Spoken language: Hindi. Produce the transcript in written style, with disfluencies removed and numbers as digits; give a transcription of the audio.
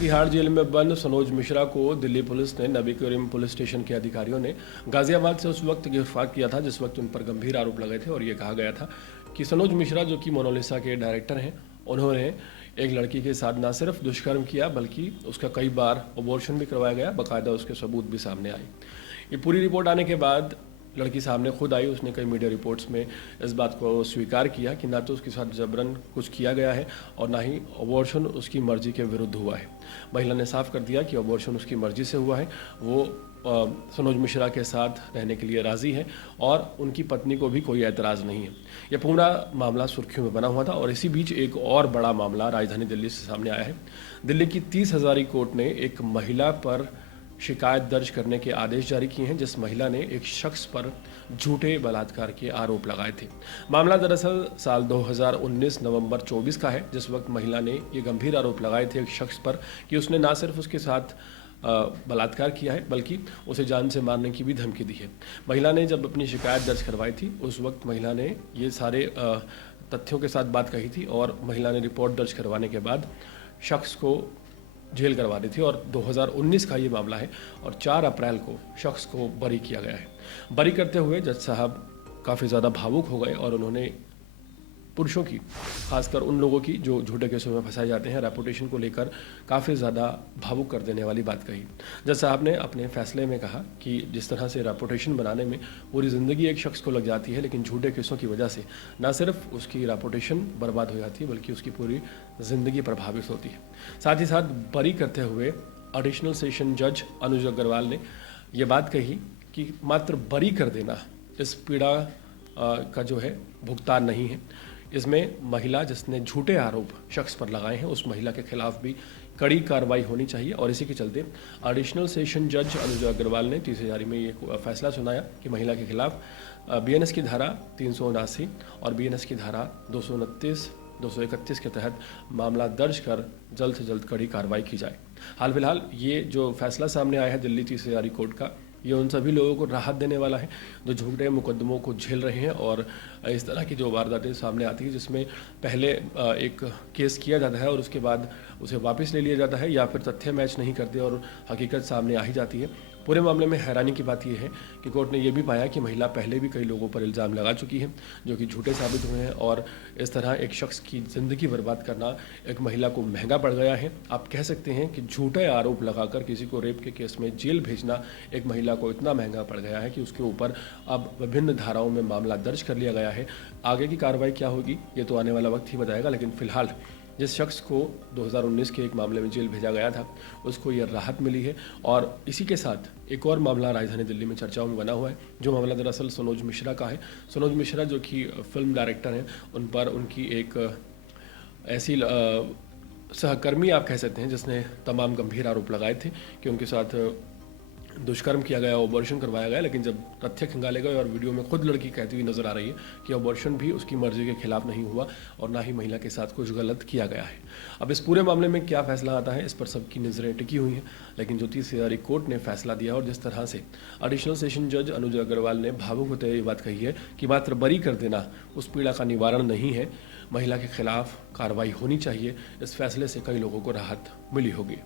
तिहाड़ जेल में बंद सनोज मिश्रा को दिल्ली पुलिस ने नबी करीम पुलिस स्टेशन के अधिकारियों ने गाजियाबाद से उस वक्त गिरफ्तार किया था जिस वक्त उन पर गंभीर आरोप लगे थे और ये कहा गया था कि सनोज मिश्रा जो कि मोनालिसा के डायरेक्टर हैं, उन्होंने एक लड़की के साथ न सिर्फ दुष्कर्म किया बल्कि उसका कई बार अबॉर्शन भी करवाया गया। बाकायदा उसके सबूत भी सामने आए। ये पूरी रिपोर्ट आने के बाद लड़की सामने खुद आई। उसने कई मीडिया रिपोर्ट्स में इस बात को स्वीकार किया कि ना तो उसके साथ जबरन कुछ किया गया है और ना ही अबॉर्शन उसकी मर्जी के विरुद्ध हुआ है। महिला ने साफ कर दिया कि अबॉर्शन उसकी मर्जी से हुआ है। वो सनोज मिश्रा के साथ रहने के लिए राज़ी है और उनकी पत्नी को भी कोई एतराज़ नहीं है। यह पूरा मामला सुर्खियों में बना हुआ था और इसी बीच एक और बड़ा मामला राजधानी दिल्ली से सामने आया है। दिल्ली की 30 हज़ारी कोर्ट ने एक महिला पर शिकायत दर्ज करने के आदेश जारी किए हैं जिस महिला ने एक शख्स पर झूठे बलात्कार के आरोप लगाए थे। मामला दरअसल साल 2019 नवंबर 24 का है जिस वक्त महिला ने ये गंभीर आरोप लगाए थे एक शख्स पर कि उसने ना सिर्फ उसके साथ बलात्कार किया है बल्कि उसे जान से मारने की भी धमकी दी है। महिला ने जब अपनी शिकायत दर्ज करवाई थी उस वक्त महिला ने ये सारे तथ्यों के साथ बात कही थी और महिला ने रिपोर्ट दर्ज करवाने के बाद शख्स को जेल करवा दी थी और 2019 का ये मामला है और 4 अप्रैल को शख्स को बरी किया गया है। बरी करते हुए जज साहब काफ़ी ज़्यादा भावुक हो गए और उन्होंने पुरुषों की, खासकर उन लोगों की जो झूठे केसों में फंसाए जाते हैं, रेपुटेशन को लेकर काफ़ी ज़्यादा भावुक कर देने वाली बात कही। जज साहब ने अपने फैसले में कहा कि जिस तरह से रेपुटेशन बनाने में पूरी ज़िंदगी एक शख्स को लग जाती है, लेकिन झूठे केसों की वजह से ना सिर्फ उसकी रेपुटेशन बर्बाद हो जाती है बल्कि उसकी पूरी ज़िंदगी प्रभावित होती है। साथ ही साथ बरी करते हुए एडिशनल सेशन जज अनुज अग्रवाल ने यह बात कही कि मात्र बरी कर देना इस पीड़ा का जो है भुगतान नहीं है। इसमें महिला जिसने झूठे आरोप शख्स पर लगाए हैं उस महिला के खिलाफ भी कड़ी कार्रवाई होनी चाहिए और इसी के चलते एडिशनल सेशन जज अनुज अग्रवाल ने 30 हज़ारी में ये फैसला सुनाया कि महिला के खिलाफ बीएनएस की धारा 379 और बीएनएस की धारा 229 231 के तहत मामला दर्ज कर जल्द से जल्द कड़ी कार्रवाई की जाए। हाल फिलहाल ये जो फैसला सामने आया है दिल्ली 30 हज़ारी कोर्ट का, ये उन सभी लोगों को राहत देने वाला है जो झूठे मुकदमों को झेल रहे हैं और इस तरह की जो वारदातें सामने आती है जिसमें पहले एक केस किया जाता है और उसके बाद उसे वापस ले लिया जाता है या फिर तथ्य मैच नहीं करते और हकीकत सामने आ ही जाती है। पूरे मामले में हैरानी की बात यह है कि कोर्ट ने यह भी पाया कि महिला पहले भी कई लोगों पर इल्ज़ाम लगा चुकी है जो कि झूठे साबित हुए हैं और इस तरह एक शख्स की ज़िंदगी बर्बाद करना एक महिला को महंगा पड़ गया है। आप कह सकते हैं कि झूठे आरोप लगाकर किसी को रेप के केस में जेल भेजना एक महिला को इतना महंगा पड़ गया है कि उसके ऊपर अब विभिन्न धाराओं में मामला दर्ज कर लिया गया है। आगे की कार्रवाई क्या होगी ये तो आने वाला वक्त ही बताएगा, लेकिन फिलहाल जिस शख्स को 2019 के एक मामले में जेल भेजा गया था उसको ये राहत मिली है। और इसी के साथ एक और मामला राजधानी दिल्ली में चर्चाओं में बना हुआ है जो मामला दरअसल सनोज मिश्रा का है। सनोज मिश्रा जो कि फिल्म डायरेक्टर हैं, उन पर उनकी एक ऐसी सहकर्मी आप कह सकते हैं जिसने तमाम गंभीर आरोप लगाए थे कि उनके साथ दुष्कर्म किया गया, अबॉर्शन करवाया गया, लेकिन जब तथ्य खंगाले गए और वीडियो में खुद लड़की कहती हुई नजर आ रही है कि अबॉर्शन भी उसकी मर्जी के खिलाफ नहीं हुआ और ना ही महिला के साथ कुछ गलत किया गया है। अब इस पूरे मामले में क्या फैसला आता है इस पर सबकी नज़रें टिकी हुई हैं, लेकिन जो 30 हज़ारी कोर्ट ने फैसला दिया और जिस तरह से एडिशनल सेशन जज अनुज अग्रवाल ने भावुक होते हुए ये बात कही है कि मात्र बरी कर देना उस पीड़ा का निवारण नहीं है, महिला के खिलाफ कार्रवाई होनी चाहिए, इस फैसले से कई लोगों को राहत मिली होगी।